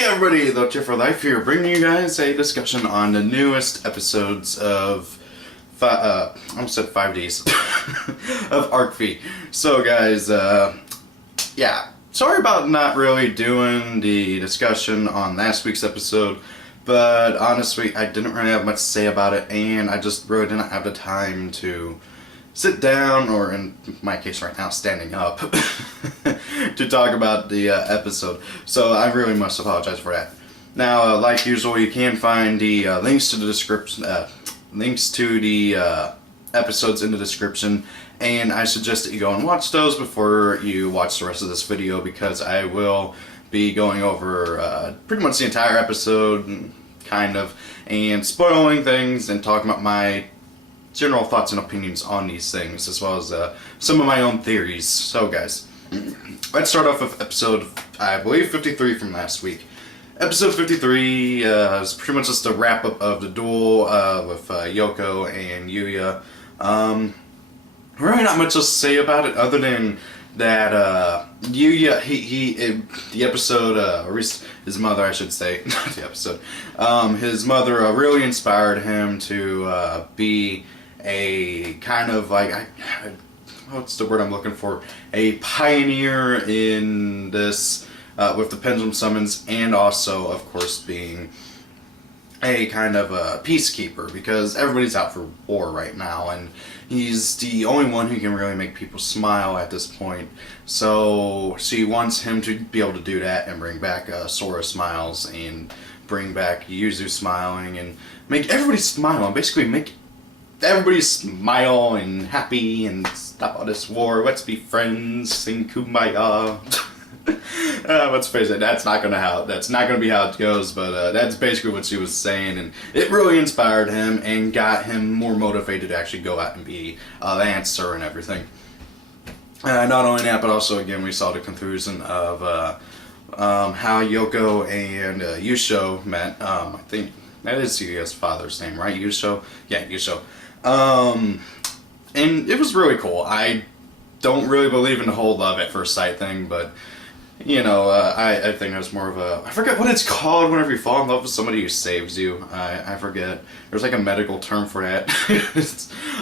Hey everybody, The Chip for Life here, bringing you guys a discussion on the newest episodes of, I almost said 5Ds, of Arc V. So guys, yeah, sorry about not really doing the discussion on last week's episode, but honestly, I didn't really have much to say about it, and I just really didn't have the time to sit down, or in my case right now, standing up, to talk about the episode. So I really must apologize for that. Now, like usual, you can find the links to the description, links to the episodes in the description, and I suggest that you go and watch those before you watch the rest of this video, because I will be going over pretty much the entire episode, kind of, and spoiling things and talking about my general thoughts and opinions on these things, as well as some of my own theories. So guys, let's start off with episode, I believe, 53 from last week. Episode 53 is pretty much just a wrap-up of the duel with Yoko and Yugioh. Really not much else to say about it, other than that Yugioh, the episode, or at least his mother, I should say, not the episode, his mother really inspired him to be a kind of like, what's the word I'm looking for, a pioneer in this, with the pendulum summons, and also, of course, being a kind of a peacekeeper, because everybody's out for war right now, and he's the only one who can really make people smile at this point. So she wants him to be able to do that and bring back Sora smiles, and bring back Yuzu smiling, and make everybody smile, and basically make everybody smile and happy, and stop all this war. Let's be friends, sing kumbaya. Let's face it, that's not gonna be how it goes, but that's basically what she was saying, and it really inspired him and got him more motivated to actually go out and be a Lancer and everything. Not only that, but also, again, we saw the conclusion of how Yoko and Yugioh met. I think that is Yugioh's father's name, right? Yugioh? Yeah, Yugioh. And it was really cool. I don't really believe in the whole love at first sight thing, but you know, I think that's more of a, I forget what it's called whenever you fall in love with somebody who saves you. I forget. There's like a medical term for that.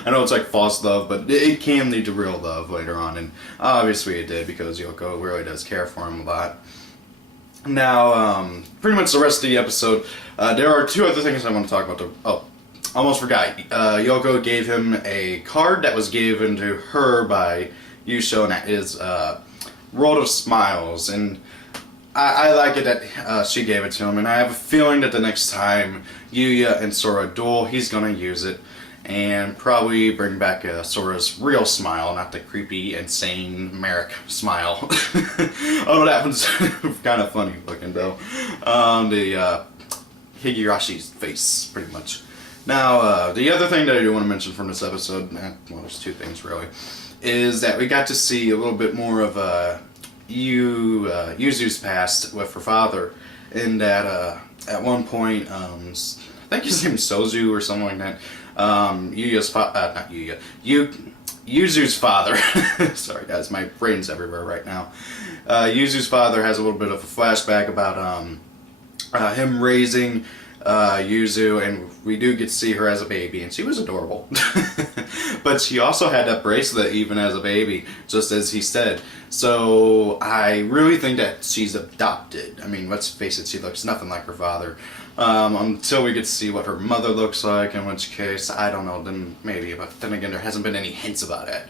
I know it's like false love, but it can lead to real love later on, and obviously it did, because Yoko really does care for him a lot. Now, pretty much the rest of the episode, there are two other things I want to talk about. Oh, almost forgot. Yoko gave him a card that was given to her by Yugioh, and that is World of Smiles, and I like it that she gave it to him, and I have a feeling that the next time Yugioh and Sora duel, he's gonna use it and probably bring back Sora's real smile, not the creepy, insane Merrick smile. Although that one's kind of funny looking though. The Higurashi's face, pretty much. Now, the other thing that I do want to mention from this episode, well, there's two things really, is that we got to see a little bit more of Yuzu's past with her father, in that at one point, I think his name's Sozu or something like that, Yugioh's not Yugioh, Yuzu's father, sorry guys, my brain's everywhere right now, Yuzu's father has a little bit of a flashback about him raising Yuzu, and we do get to see her as a baby, and she was adorable. But she also had that bracelet even as a baby, just as he said. So I really think that she's adopted. I mean, let's face it, she looks nothing like her father. Until we get to see what her mother looks like, in which case, I don't know, then maybe, but then again, there hasn't been any hints about it.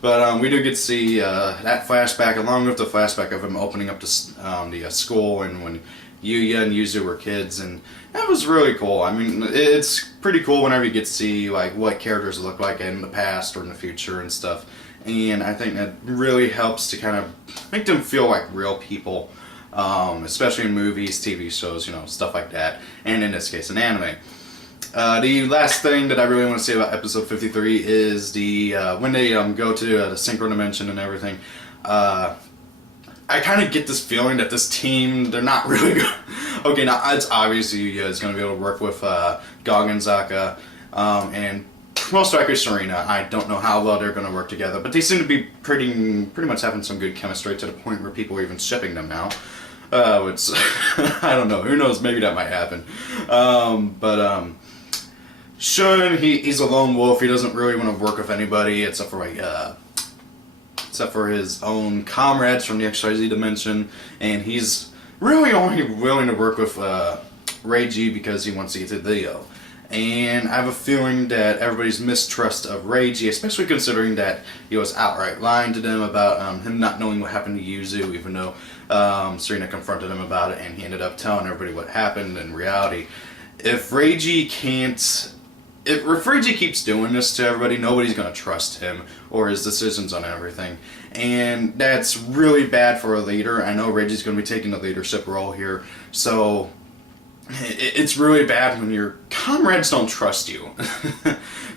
But we do get to see that flashback, along with the flashback of him opening up the school, and when Yugioh and Yuzu were kids, and that was really cool. I mean, it's pretty cool whenever you get to see like what characters look like in the past or in the future and stuff, and I think that really helps to kind of make them feel like real people, especially in movies, TV shows, you know, stuff like that, and in this case, an anime. The last thing that I really want to say about episode 53 is the when they go to the synchro dimension and everything. I kind of get this feeling that this team, they're not really good. Okay, now it's obviously Yugioh is going to be able to work with Gog and Zaka, and most likely Serena. I don't know how well they're going to work together, but they seem to be pretty much having some good chemistry, to the point where people are even shipping them now. Which, I don't know, who knows, maybe that might happen. Shun, he's a lone wolf. He doesn't really want to work with anybody except for his own comrades from the XYZ dimension, and he's really only willing to work with Reiji because he wants to get to Leo. And I have a feeling that everybody's mistrust of Reiji, especially considering that he was outright lying to them about him not knowing what happened to Yuzu, even though Serena confronted him about it, and he ended up telling everybody what happened in reality. If Reiji keeps doing this to everybody, nobody's going to trust him or his decisions on everything. And that's really bad for a leader. I know Reiji's going to be taking the leadership role here, so it's really bad when your comrades don't trust you.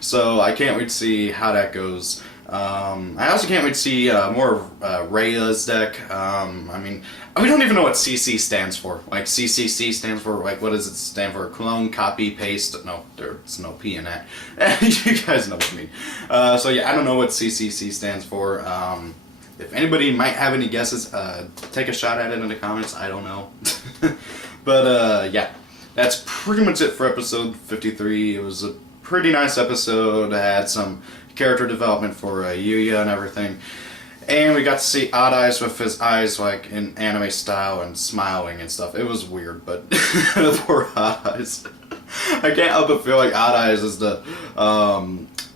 So I can't wait to see how that goes. I also can't wait to see more of Rhea's deck. I mean, we don't even know what CC stands for. Like, CCC stands for, like, what does it stand for? Clone, copy, paste? No, there's no P in that. You guys know what I mean. So yeah, I don't know what CCC stands for. If anybody might have any guesses, take a shot at it in the comments. I don't know. But yeah, that's pretty much it for episode 53. It was a pretty nice episode. I had some character development for Yugioh and everything. And we got to see Odd Eyes with his eyes like in anime style and smiling and stuff. It was weird, but poor Odd Eyes. I can't help but feel like Odd Eyes is the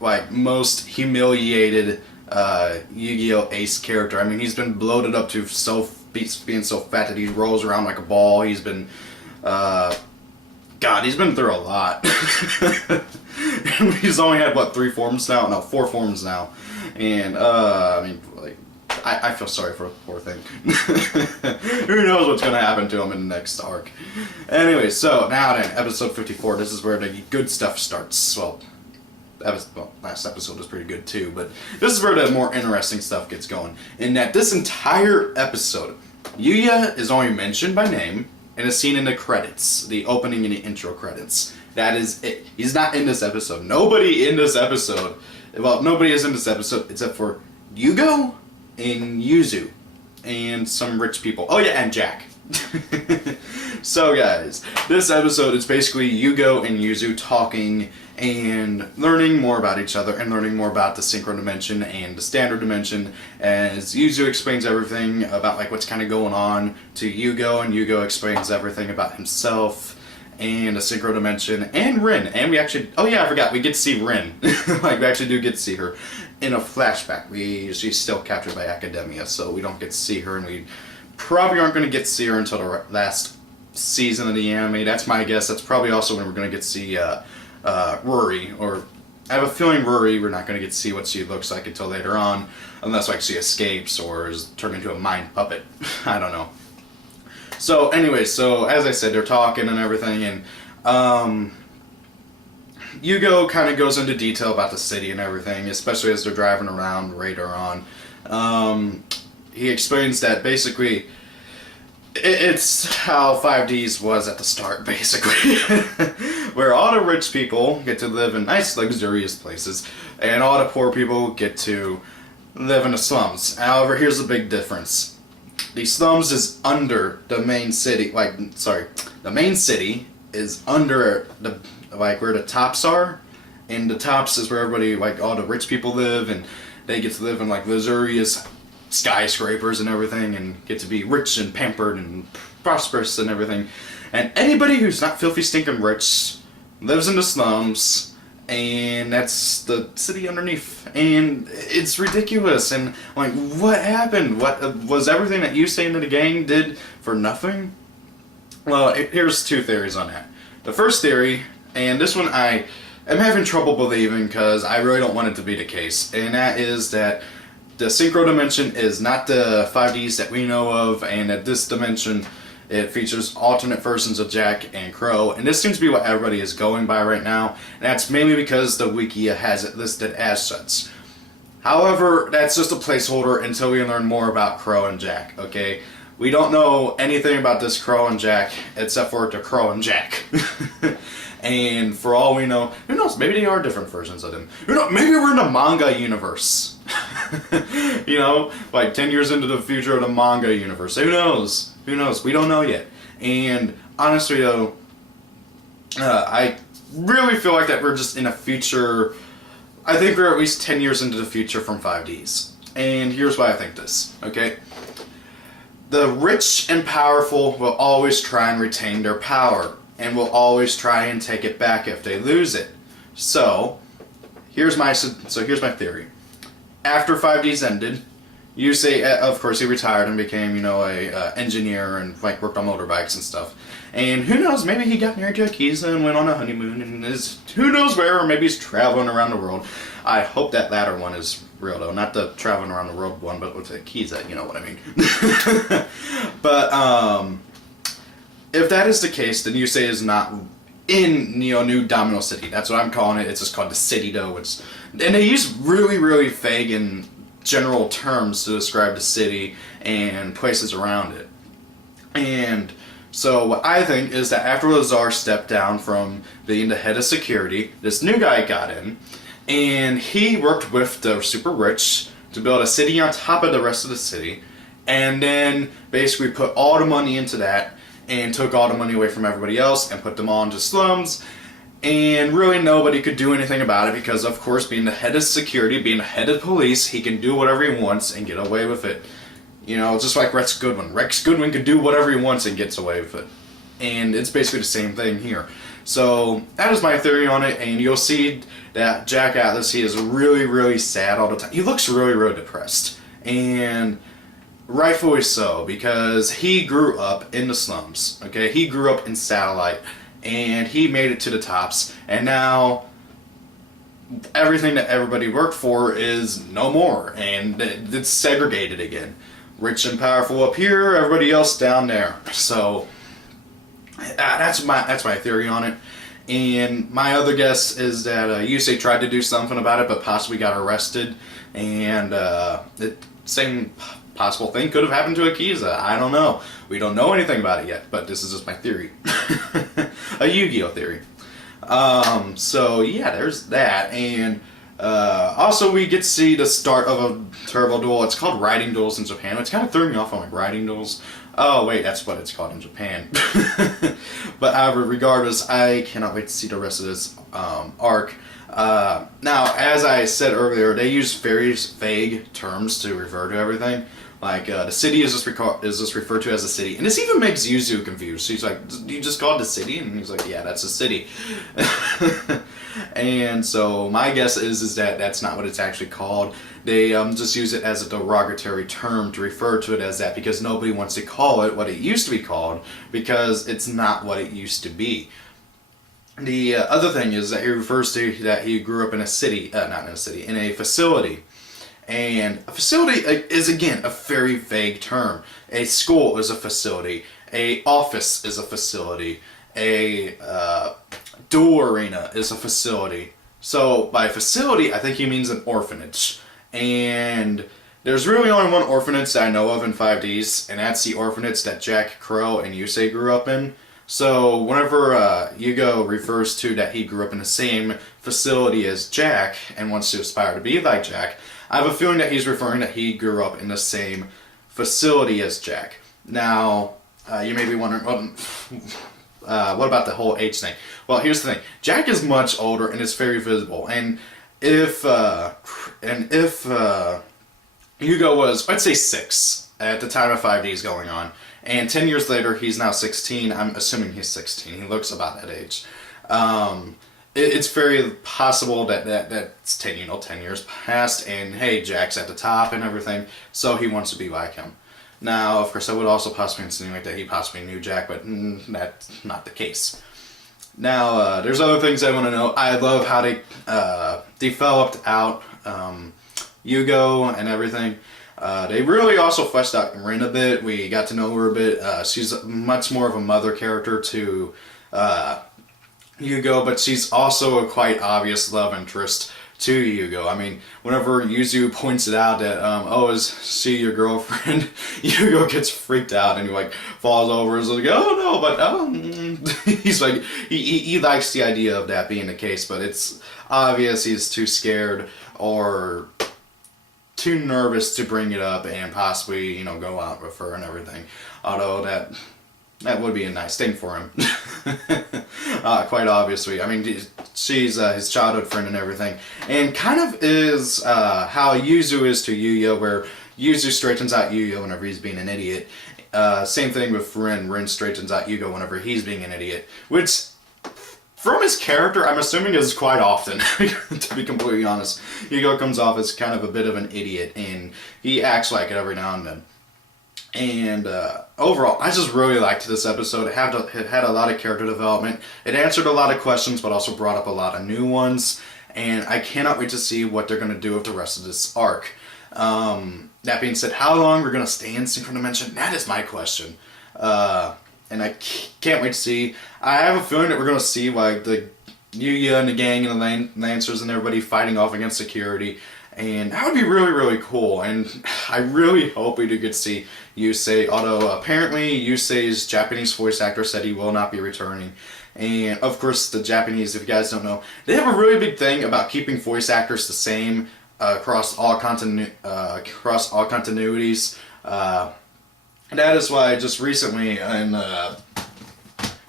like most humiliated Yu-Gi-Oh! Ace character. I mean, he's been bloated up to being so fat that he rolls around like a ball. He's been God, he's been through a lot. He's only had, what, 3 forms now? No, 4 forms now. And, I mean, like, I feel sorry for the poor thing. Who knows what's going to happen to him in the next arc. Anyway, so, now then, episode 54, this is where the good stuff starts. Well, last episode was pretty good too, but this is where the more interesting stuff gets going. In that this entire episode, Yugioh is only mentioned by name, and is seen in the credits, the opening and the intro credits. That is it. He's not in this episode. Nobody in this episode, well, nobody is in this episode except for Yugioh and Yuzu, and some rich people. Oh yeah, and Jack. So guys, this episode is basically Yugioh and Yuzu talking and learning more about each other and learning more about the synchro dimension and the standard dimension, as Yuzu explains everything about like what's kind of going on to Yugioh, and Yugioh explains everything about himself and the synchro dimension and Rin. And we actually, oh yeah, I forgot, we get to see Rin. Like, we actually do get to see her in a flashback. She's still captured by Academia, so we don't get to see her, and we probably aren't going to get to see her until the last season of the anime. That's my guess. That's probably also when we're going to get to see Rory, or I have a feeling Rory, we're not going to get to see what she looks like until later on, unless like she escapes or is turned into a mind puppet. I don't know. So anyway, so as I said, they're talking and everything, and Yugioh kind of goes into detail about the city and everything, especially as they're driving around later on. He explains that basically it's how 5Ds was at the start, basically. Where all the rich people get to live in nice, luxurious places, and all the poor people get to live in the slums. However, here's the big difference. The slums is under the main city, the main city is under the, like, where the tops are, and the tops is where everybody, like, all the rich people live, and they get to live in, like, luxurious skyscrapers and everything, and get to be rich and pampered and prosperous and everything. And anybody who's not filthy stinking rich lives in the slums, and that's the city underneath. And it's ridiculous. And like, what happened? What was everything that you say into the gang did for nothing? Well, here's 2 theories on that. The first theory, and this one I am having trouble believing because I really don't want it to be the case, and that is that the synchro dimension is not the 5Ds that we know of, and that this dimension, it features alternate versions of Jack and Crow, and this seems to be what everybody is going by right now, and that's mainly because the wiki has it listed as such. However, that's just a placeholder until we learn more about Crow and Jack, okay? We don't know anything about this Crow and Jack except for the Crow and Jack. And for all we know, who knows, maybe they are different versions of them. Who knows, maybe we're in the manga universe. You know, like 10 years into the future of the manga universe. Who knows? Who knows? We don't know yet. And honestly, though, I really feel like that we're just in a future. I think we're at least 10 years into the future from 5Ds. And here's why I think this, okay? The rich and powerful will always try and retain their power, and will always try and take it back if they lose it. So, here's my theory. After 5Ds ended, you say, of course, he retired and became, a engineer and like worked on motorbikes and stuff. And who knows, maybe he got married to Akiza and went on a honeymoon and is who knows where, or maybe he's traveling around the world. I hope that latter one is real, though. Not the traveling around the world one, but with Akiza, you know what I mean. But, if that is the case, then Yusei is not in, New Domino City. That's what I'm calling it. It's just called the city, though. And they use really, really vague and general terms to describe the city and places around it. And so what I think is that after Lazar stepped down from being the head of security, this new guy got in, and he worked with the super rich to build a city on top of the rest of the city, and then basically put all the money into that and took all the money away from everybody else and put them all into slums. And really nobody could do anything about it because, of course, being the head of security, being the head of police, he can do whatever he wants and get away with it. Just like Rex Goodwin. Rex Goodwin could do whatever he wants and gets away with it. And it's basically the same thing here. So that is my theory on it, and you'll see that Jack Atlas, he is really, really sad all the time. He looks really, really depressed. And rightfully so, because he grew up in the slums, okay? He grew up in Satellite, and he made it to the tops, and now everything that everybody worked for is no more, and it's segregated again. Rich and powerful up here, everybody else down there. So that's my theory on it. And my other guess is that Yusei tried to do something about it, but possibly got arrested, and the same possible thing could have happened to Akiza. I don't know. We don't know anything about it yet, but this is just my theory. A Yu-Gi-Oh theory. So yeah, there's that. And also we get to see the start of a turbo duel. It's called Riding Duels in Japan, which kind of threw me off on like Riding Duels. Oh wait, that's what it's called in Japan. But however, regardless, I cannot wait to see the rest of this arc. Now, as I said earlier, they use very vague terms to refer to everything. Like, the city is just referred to as a city. And this even makes Yuzu confused. He's like, you just call it the city? And he's like, yeah, that's a city. And so my guess is that that's not what it's actually called. They just use it as a derogatory term to refer to it as that because nobody wants to call it what it used to be called because it's not what it used to be. The other thing is that he refers to that he grew up in a city, not in a city, in a facility. And a facility is, again, a very vague term. A school is a facility. A office is a facility. A duel arena is a facility. So by facility, I think he means an orphanage. And there's really only one orphanage that I know of in 5Ds, and that's the orphanage that Jack, Crow, and Yusei grew up in. So whenever Yugioh refers to that he grew up in the same facility as Jack and wants to aspire to be like Jack, I have a feeling that he's referring that he grew up in the same facility as Jack. Now, you may be wondering, well, what about the whole age thing? Well, here's the thing. Jack is much older and it's very visible. And if Yugioh was, I'd say 6 at the time of 5Ds going on, and 10 years later, he's now 16. I'm assuming he's 16. He looks about that age. It's very possible that that's 10 years passed, and hey, Jack's at the top and everything, so he wants to be like him. Now, of course, I would also possibly insinuate that he possibly knew Jack, but that's not the case. Now, there's other things I want to know. I love how they developed out Yugioh and everything. They really also fleshed out Rin a bit. We got to know her a bit. She's much more of a mother character to Yugioh, but she's also a quite obvious love interest to Yugioh. I mean, whenever Yuzu points it out that, oh, is she your girlfriend? Yugioh gets freaked out and he like falls over and is like, oh no, but he's like, he likes the idea of that being the case, but it's obvious he's too scared or too nervous to bring it up and possibly, go out with her and everything. Although that would be a nice thing for him. Quite obviously. I mean, she's his childhood friend and everything. And kind of is how Yuzu is to Yugioh, where Yuzu straightens out Yugioh whenever he's being an idiot. Same thing with Rin. Rin straightens out Yugioh whenever he's being an idiot. Which, from his character, I'm assuming is quite often, to be completely honest. Yugioh comes off as kind of a bit of an idiot, and he acts like it every now and then. And overall, I just really liked this episode. It had a lot of character development. It answered a lot of questions, but also brought up a lot of new ones. And I cannot wait to see what they're going to do with the rest of this arc. That being said, how long we're going to stay in Synchro Dimension? That is my question. And I can't wait to see. I have a feeling that we're going to see like the Yugioh and the gang and the Lancers and everybody fighting off against security. And that would be really, really cool. And I really hope we do get to see Yusei. Although apparently Yusei's Japanese voice actor said he will not be returning. And of course the Japanese, if you guys don't know, they have a really big thing about keeping voice actors the same across all continuities. And that is why just recently in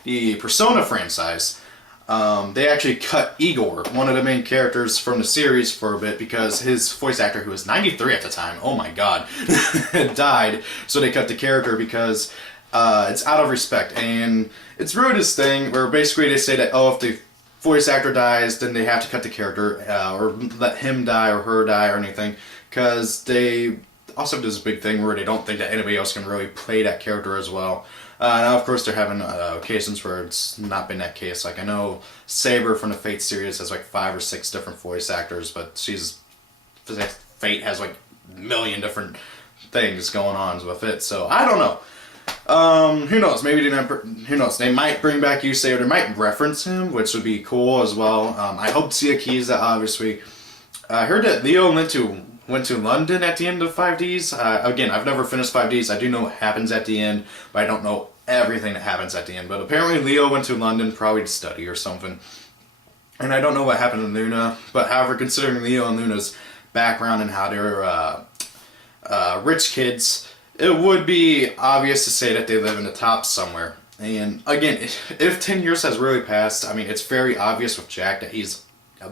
the Persona franchise, they actually cut Igor, one of the main characters from the series, for a bit because his voice actor, who was 93 at the time, oh my god, died. So they cut the character because it's out of respect. And it's really this thing where basically they say that, oh, if the voice actor dies, then they have to cut the character or let him die or her die or anything, because they also do this big thing where they don't think that anybody else can really play that character as well. Now, of course, they're having occasions where it's not been that case. Like, I know Saber from the Fate series has like 5 or 6 different voice actors, but Fate has like a million different things going on with it. So I don't know. Who knows? Maybe who knows? They might bring back Yusei, or they might reference him, which would be cool as well. I hope to see Akiza, obviously. I heard that Leo went to London at the end of 5Ds. Again, I've never finished 5Ds. I do know what happens at the end, but I don't know everything that happens at the end. But apparently Leo went to London probably to study or something. And I don't know what happened to Luna, but however, considering Leo and Luna's background and how they're rich kids, it would be obvious to say that they live in the top somewhere. And again, if 10 years has really passed, I mean, it's very obvious with Jack that he's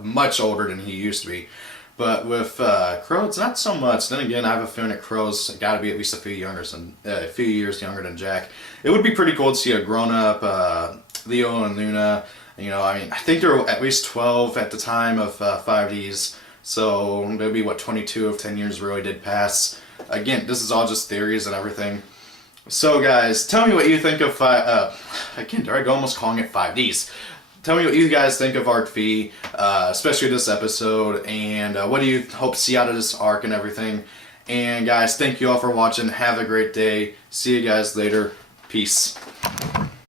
much older than he used to be. But with Crow, it's not so much. Then again, I have a feeling that Crow's got to be at least a few years younger than Jack. It would be pretty cool to see a grown-up Leo and Luna. I mean, I think they were at least 12 at the time of 5Ds. So they'll be, 22 if 10 years really did pass. Again, this is all just theories and everything. So guys, tell me what you think of again, there I go, almost calling it 5Ds. Tell me what you guys think of Arc V, especially this episode, and what do you hope to see out of this arc and everything. And guys, thank you all for watching. Have a great day. See you guys later. Peace.